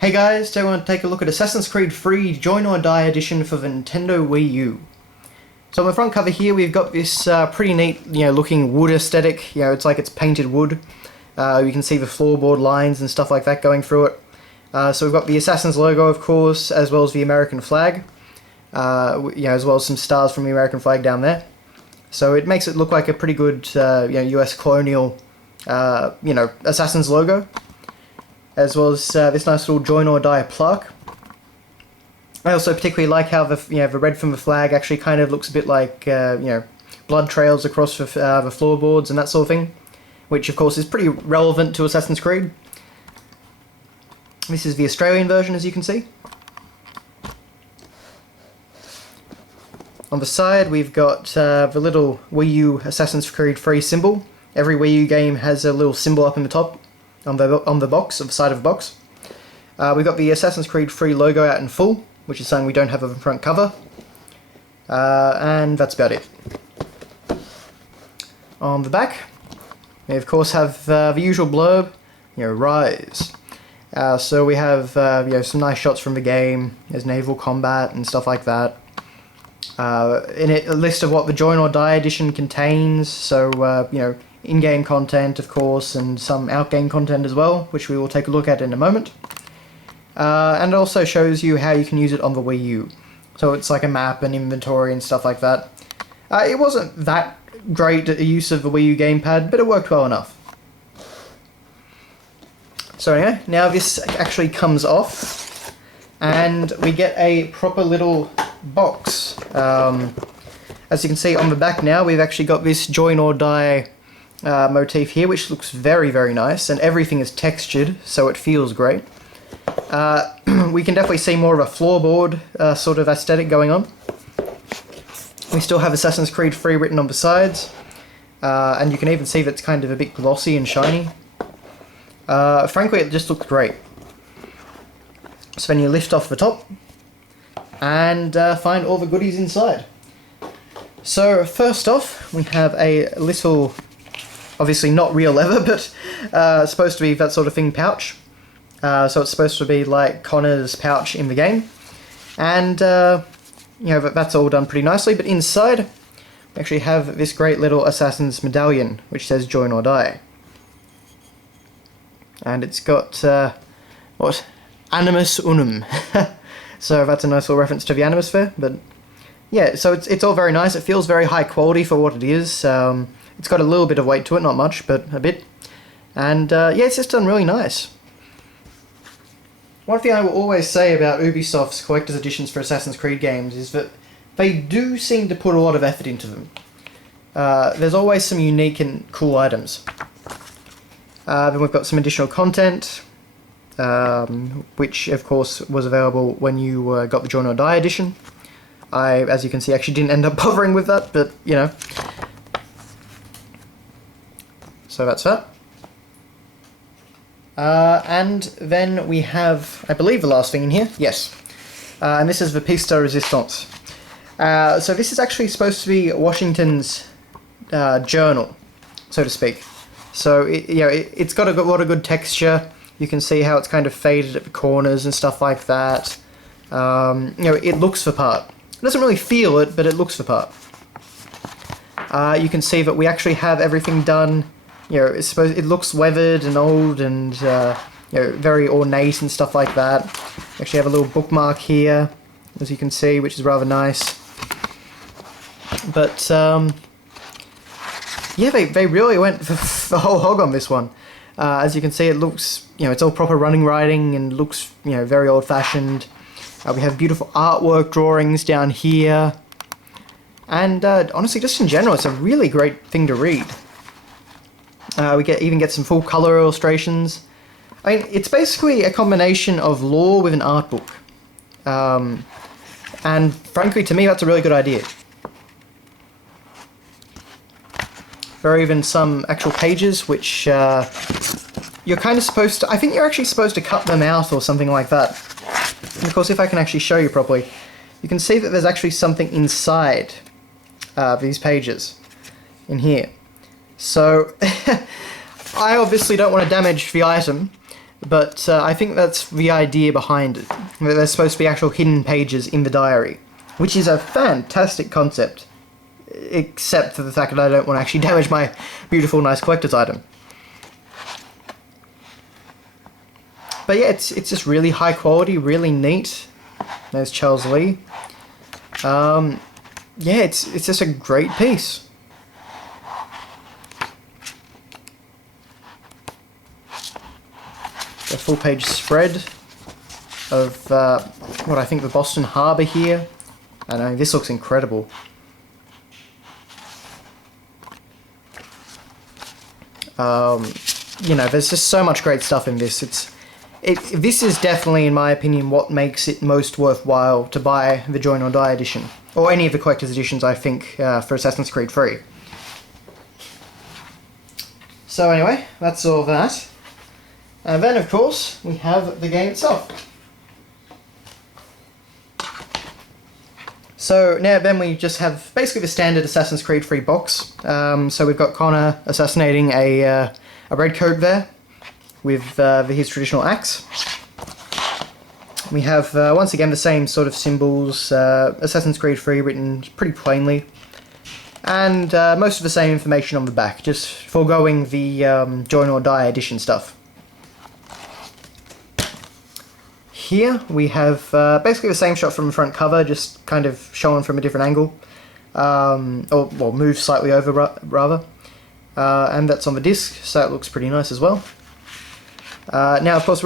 Hey guys, today I want to take a look at Assassin's Creed 3 Join or Die edition for the Nintendo Wii U. So on the front cover here we've got this pretty neat, looking wood aesthetic. It's like it's painted wood. You can see the floorboard lines and stuff like that going through it. So we've got the Assassin's logo, of course, as well as the American flag. As well as some stars from the American flag down there. So it makes it look like a pretty good, US colonial, Assassin's logo. As well as this nice little Join or Die plaque. I also particularly like how the red from the flag actually kind of looks a bit like blood trails across the floorboards and that sort of thing, which of course is pretty relevant to Assassin's Creed. This is the Australian version, as you can see. On the side we've got the little Wii U Assassin's Creed 3 symbol. Every Wii U game has a little symbol up in the top. On the box, of the side of the box. We've got the Assassin's Creed 3 logo out in full, which is something we don't have on the front cover. And that's about it. On the back, we of course have the usual blurb, Rise. So we have some nice shots from the game, there's naval combat and stuff like that. In it, a list of what the Join or Die edition contains, so in-game content, of course, and some out-game content as well, which we will take a look at in a moment. And it also shows you how you can use it on the Wii U. So it's like a map and inventory and stuff like that. It wasn't that great a use of the Wii U gamepad, but it worked well enough. So anyway, now this actually comes off, and we get a proper little box. As you can see on the back now, we've actually got this Join or Die motif here, which looks very, very nice, and everything is textured, so it feels great. We can definitely see more of a floorboard sort of aesthetic going on. We still have Assassin's Creed 3 written on the sides, and you can even see that it's kind of a bit glossy and shiny. Frankly, it just looks great. So then you lift off the top, and find all the goodies inside. So first off, we have a little, obviously not real leather, but supposed to be that sort of thing pouch. So it's supposed to be like Connor's pouch in the game. And, that's all done pretty nicely. But inside, we actually have this great little Assassin's medallion, which says Join or Die. And it's got, Animus Unum. So that's a nice little reference to the Animus, but yeah, so it's all very nice. It feels very high quality for what it is. It's got a little bit of weight to it, not much, but a bit. And it's just done really nice. One thing I will always say about Ubisoft's collector's editions for Assassin's Creed games is that they do seem to put a lot of effort into them. There's always some unique and cool items. Then we've got some additional content, which of course was available when you got the Join or Die edition. I, as you can see, actually didn't end up bothering with that, but So that's that. And then we have, I believe, the last thing in here. Yes. And this is the pièce de résistance. So this is actually supposed to be Washington's journal, so to speak. So it's got a lot of good texture. You can see how it's kind of faded at the corners and stuff like that. It looks the part. It doesn't really feel it, but it looks the part. You can see that we actually have everything done. It looks weathered and old and very ornate and stuff like that. We actually have a little bookmark here, as you can see, which is rather nice. But they really went for the whole hog on this one. As you can see, it looks it's all proper running writing and looks very old-fashioned. We have beautiful artwork drawings down here, and honestly, just in general, it's a really great thing to read. We even get some full color illustrations. I mean, it's basically a combination of lore with an art book. And frankly, to me, that's a really good idea. There are even some actual pages which you're kind of supposed to... I think you're actually supposed to cut them out or something like that. And of course, if I can actually show you properly, you can see that there's actually something inside these pages in here. So I obviously don't want to damage the item, but I think that's the idea behind it. That there's supposed to be actual hidden pages in the diary, which is a fantastic concept, except for the fact that I don't want to actually damage my beautiful, nice collector's item. But yeah, it's just really high quality, really neat. There's Charles Lee. Yeah, it's just a great piece. A full page spread of what I think the Boston Harbor here. I know, this looks incredible. You know, there's just so much great stuff in this. This is definitely, in my opinion, what makes it most worthwhile to buy the Join or Die edition, or any of the collector's editions, I think, for Assassin's Creed 3. So anyway, that's all that. And then, of course, we have the game itself. So now then we just have basically the standard Assassin's Creed 3 box. So we've got Connor assassinating a redcoat there with his traditional axe. We have once again the same sort of symbols, Assassin's Creed 3 written pretty plainly, and most of the same information on the back, just foregoing the Join or Die edition stuff. Here we have basically the same shot from the front cover, just kind of shown from a different angle, or well, moved slightly over rather, and that's on the disc, so it looks pretty nice as well. Now, of course,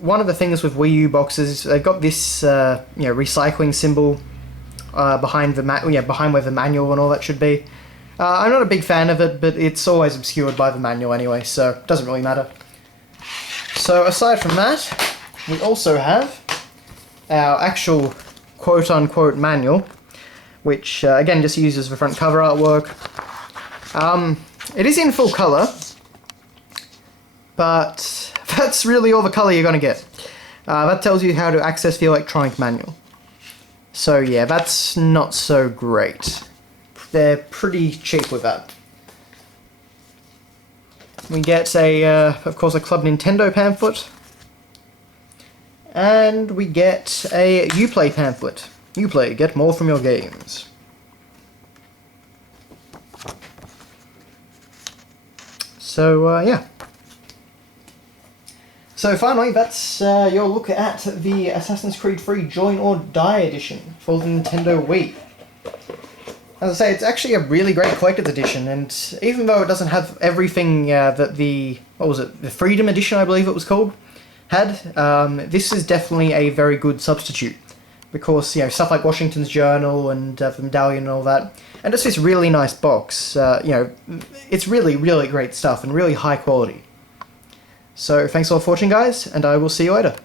one of the things with Wii U boxes, they've got this recycling symbol behind behind where the manual and all that should be. I'm not a big fan of it, but it's always obscured by the manual anyway, so it doesn't really matter. So aside from that, we also have our actual quote-unquote manual, which again just uses the front cover artwork. It is in full colour, but that's really all the colour you're going to get. That tells you how to access the electronic manual. So yeah, that's not so great. They're pretty cheap with that. We get of course, a Club Nintendo pamphlet. And we get a Uplay pamphlet. Uplay, get more from your games. So, yeah. So finally, that's your look at the Assassin's Creed 3 Join or Die edition for the Nintendo Wii. As I say, it's actually a really great collector's edition, and even though it doesn't have everything that the Freedom edition, I believe it was called, had, this is definitely a very good substitute, because, you know, stuff like Washington's Journal and the medallion and all that, and just this really nice box, you know, it's really, really great stuff and really high quality. So thanks all for watching, guys, and I will see you later.